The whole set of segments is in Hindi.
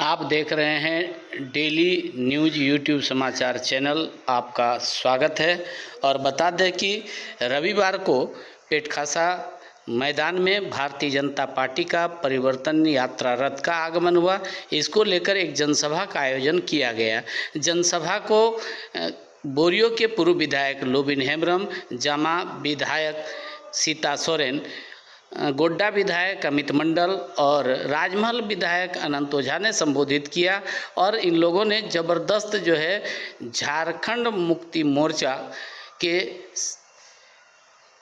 आप देख रहे हैं डेली न्यूज़ यूट्यूब समाचार चैनल। आपका स्वागत है और बता दें कि रविवार को पेटखासा मैदान में भारतीय जनता पार्टी का परिवर्तन यात्रा रथ का आगमन हुआ। इसको लेकर एक जनसभा का आयोजन किया गया। जनसभा को बोरियो के पूर्व विधायक लोबिन हेम्ब्रम, जामा विधायक सीता सोरेन, गोड्डा विधायक अमित मंडल और राजमहल विधायक अनंत ओझा ने संबोधित किया। और इन लोगों ने ज़बरदस्त जो है झारखंड मुक्ति मोर्चा के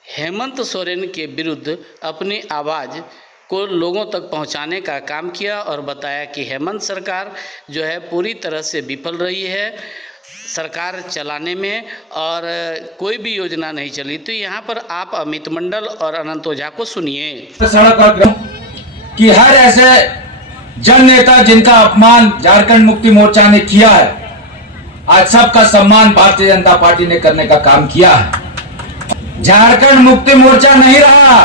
हेमंत सोरेन के विरुद्ध अपनी आवाज़ को लोगों तक पहुंचाने का काम किया और बताया कि हेमंत सरकार जो है पूरी तरह से विफल रही है सरकार चलाने में और कोई भी योजना नहीं चली। तो यहाँ पर आप अमित मंडल और अनंत ओझा को सुनिए। सड़क कि हर ऐसे जन नेता जिनका अपमान झारखंड मुक्ति मोर्चा ने किया है, आज सबका सम्मान भारतीय जनता पार्टी ने करने का काम किया है। झारखंड मुक्ति मोर्चा नहीं रहा,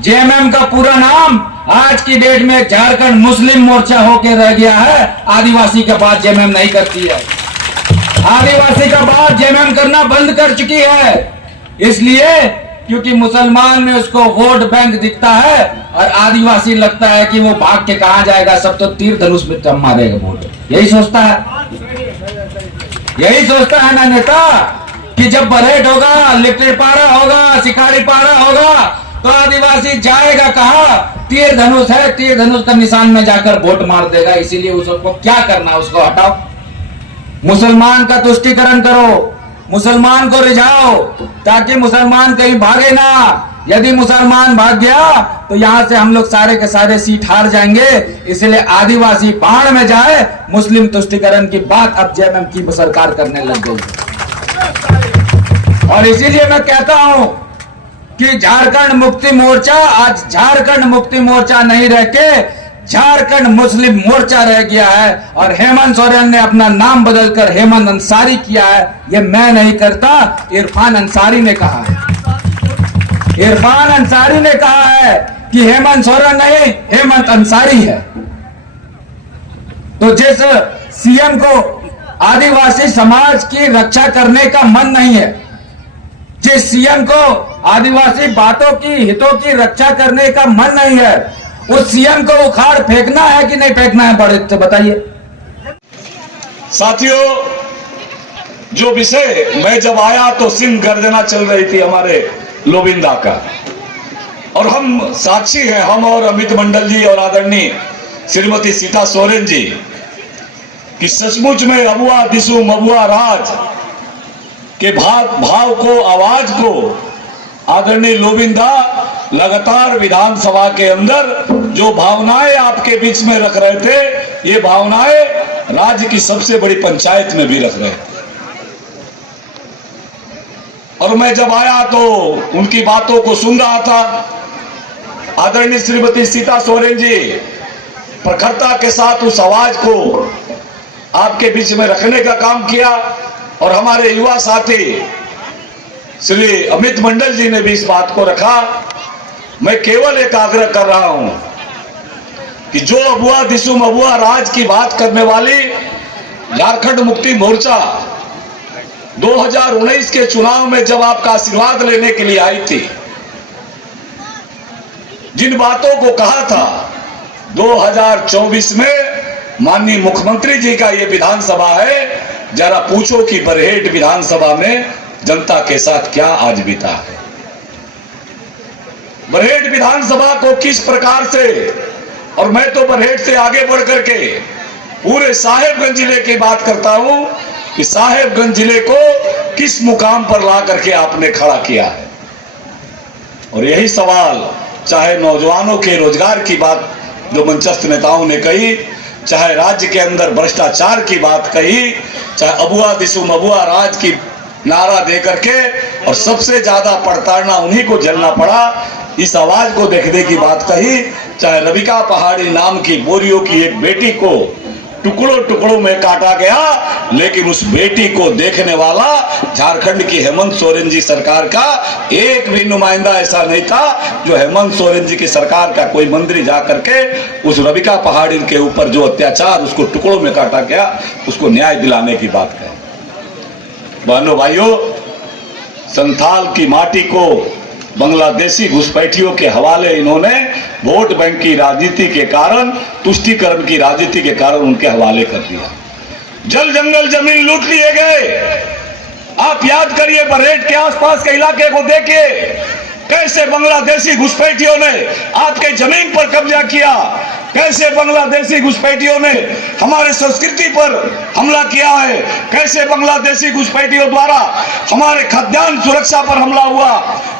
जेएमएम का पूरा नाम आज की डेट में झारखंड मुस्लिम मोर्चा होकर रह गया है। आदिवासी के बाद जेएमएम नहीं करती है, आदिवासी का बात जेएमएम करना बंद कर चुकी है। इसलिए क्योंकि मुसलमान में उसको वोट बैंक दिखता है और आदिवासी लगता है कि वो भाग के कहां जाएगा, सब तो तीर धनुष में मारेगा वोट। यही सोचता है ना नेता कि जब बरहेट होगा, लिट्टीपाड़ा होगा, शिकारीपाड़ा होगा तो आदिवासी जाएगा कहां? तीर धनुष है, तीर धनुष का निशान में जाकर वोट मार देगा। इसीलिए उसको क्या करना, उसको हटाओ, मुसलमान का तुष्टीकरण करो, मुसलमान को रिझाओ ताकि मुसलमान कहीं भागे ना। यदि मुसलमान भाग गया तो यहां से हम लोग सारे के सारे सीट हार जाएंगे। इसलिए आदिवासी बाढ़ में जाए, मुस्लिम तुष्टीकरण की बात अब जेएमएम की सरकार करने लग गई। और इसीलिए मैं कहता हूं कि झारखंड मुक्ति मोर्चा आज झारखंड मुक्ति मोर्चा नहीं रह के झारखंड मुस्लिम मोर्चा रह गया है। और हेमंत सोरेन ने अपना नाम बदलकर हेमंत अंसारी किया है। ये मैं नहीं करता, इरफान अंसारी ने कहा है। इरफान अंसारी ने कहा है कि हेमंत सोरेन नहीं, हेमंत अंसारी है। तो जिस सीएम को आदिवासी समाज की रक्षा करने का मन नहीं है, जिस सीएम को आदिवासी बातों की हितों की रक्षा करने का मन नहीं है, उस सीएम को उखाड़ फेंकना है कि नहीं फेंकना है, बड़े से बताइए। साथियों, जो विषय मैं जब आया तो सिंह गर्जना चल रही थी हमारे लोबिंदा का, और हम साक्षी हैं, हम और अमित मंडल जी और आदरणीय श्रीमती सीता सोरेन जी, कि सचमुच में अबुआ दिसु मबुआ राज के भाव को, आवाज को आदरणीय लोबिंदा लगातार विधानसभा के अंदर जो भावनाएं आपके बीच में रख रहे थे, ये भावनाएं राज्य की सबसे बड़ी पंचायत में भी रख रहे थे। और मैं जब आया तो उनकी बातों को सुन रहा था। आदरणीय श्रीमती सीता सोरेन जी प्रखरता के साथ उस आवाज को आपके बीच में रखने का काम किया। और हमारे युवा साथी श्री अमित मंडल जी ने भी इस बात को रखा। मैं केवल एक आग्रह कर रहा हूं कि जो अबुआ दिसुम अबुआ राज की बात करने वाली झारखंड मुक्ति मोर्चा 2019 के चुनाव में जब आपका आशीर्वाद लेने के लिए आई थी, जिन बातों को कहा था, 2024 में माननीय मुख्यमंत्री जी का ये विधानसभा है, जरा पूछो कि बरहेट विधानसभा में जनता के साथ क्या आज बीता है। बरहेट विधानसभा को किस प्रकार से, और मैं तो बरहेट से आगे बढ़ करके पूरे साहेबगंज जिले की बात करता हूं कि साहेबगंज जिले को किस मुकाम पर ला करके आपने खड़ा किया है। और यही सवाल चाहे नौजवानों के रोजगार की बात जो मंचस्थ नेताओं ने कही, चाहे राज्य के अंदर भ्रष्टाचार की बात कही, चाहे अबुआ दिसुम अबुआ राज की नारा दे करके, और सबसे ज्यादा प्रताड़ना उन्हीं को झेलना पड़ा, इस आवाज को देखने की बात कही, चाहे रविका पहाड़ी नाम की बोरियो की एक बेटी को टुकड़ों टुकड़ों में काटा गया, लेकिन उस बेटी को देखने वाला झारखंड की हेमंत सोरेन जी सरकार का एक भी नुमाइंदा ऐसा नहीं था जो हेमंत सोरेन जी की सरकार का कोई मंत्री जाकर के उस रविका पहाड़ी के ऊपर जो अत्याचार, उसको टुकड़ों में काटा गया, उसको न्याय दिलाने की बात कहे। बहनों भाइयों, संथाल की माटी को बांग्लादेशी घुसपैठियों के हवाले इन्होंने वोट बैंक की राजनीति के कारण, तुष्टीकरण की राजनीति के कारण उनके हवाले कर दिया। जल जंगल जमीन लूट लिए गए। आप याद करिए, बरहेट के आसपास के इलाके को देखिए, कैसे बांग्लादेशी घुसपैठियों ने आपके जमीन पर कब्जा किया, कैसे बांग्लादेशी घुसपैठियों ने हमारे संस्कृति पर हमला किया है, कैसे बांग्लादेशी घुसपैठियों द्वारा हमारे खाद्यान्न सुरक्षा पर हमला हुआ,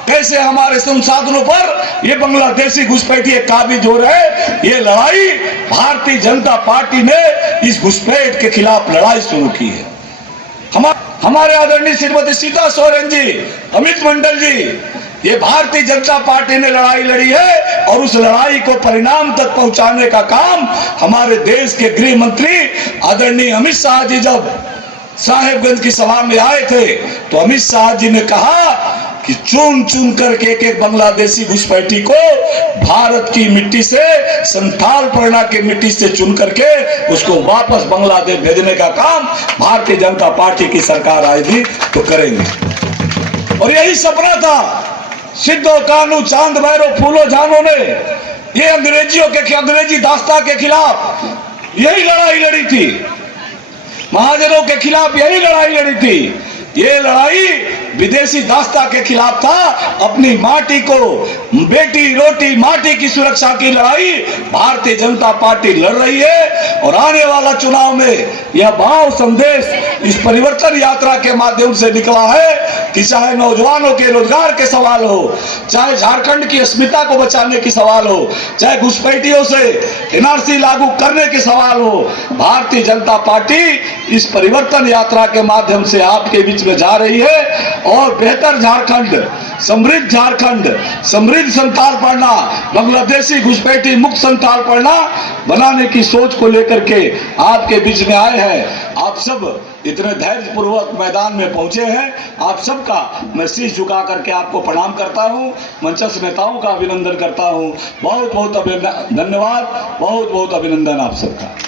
कैसे हमारे संसाधनों पर ये बांग्लादेशी घुसपैठिए काबिज हो रहे। ये लड़ाई भारतीय जनता पार्टी ने इस घुसपैठ के खिलाफ लड़ाई शुरू की है। हमारे आदरणीय श्रीमती सीता सोरेन जी, अमित मंडल जी, ये भारतीय जनता पार्टी ने लड़ाई लड़ी है और उस लड़ाई को परिणाम तक पहुंचाने का काम हमारे देश के गृह मंत्री आदरणीय अमित शाह जी जब साहेबगंज की सभा में आए थे तो अमित शाह जी ने कहा कि चुन चुन करके एक बांग्लादेशी घुसपैठी को भारत की मिट्टी से, संथाल परगना की मिट्टी से चुन करके उसको वापस बांग्लादेश भेजने का काम भारतीय जनता पार्टी की सरकार आएगी तो करेंगे। और यही सपना था सिद्धो कानू चांद भैरव फूलो जानों ने ये अंग्रेजी दास्ता के खिलाफ यही लड़ाई लड़ी थी, महाजनों के खिलाफ यही लड़ाई लड़ी थी। ये लड़ाई विदेशी दास्ता के खिलाफ था। अपनी माटी को, बेटी रोटी माटी की सुरक्षा की लड़ाई भारतीय जनता पार्टी लड़ रही है। और आने वाला चुनाव में यह भाव संदेश इस परिवर्तन यात्रा के माध्यम से निकला है कि चाहे नौजवानों के रोजगार के सवाल हो, चाहे झारखंड की अस्मिता को बचाने की सवाल हो, चाहे घुसपैठियों से एनआरसी लागू करने के सवाल हो, भारतीय जनता पार्टी इस परिवर्तन यात्रा के माध्यम से आपके बीच में जा रही है और बेहतर झारखंड, समृद्ध संथाल परगना, बांग्लादेशी घुसपैठी मुक्त संथाल परगना बनाने की सोच को लेकर के आपके बीच में आए हैं। आप सब इतने धैर्य पूर्वक मैदान में पहुंचे हैं, आप सबका मैं शीश झुका करके आपको प्रणाम करता हूं, मंचस्थ नेताओं का अभिनंदन करता हूं। बहुत बहुत धन्यवाद, बहुत बहुत अभिनंदन आप सबका।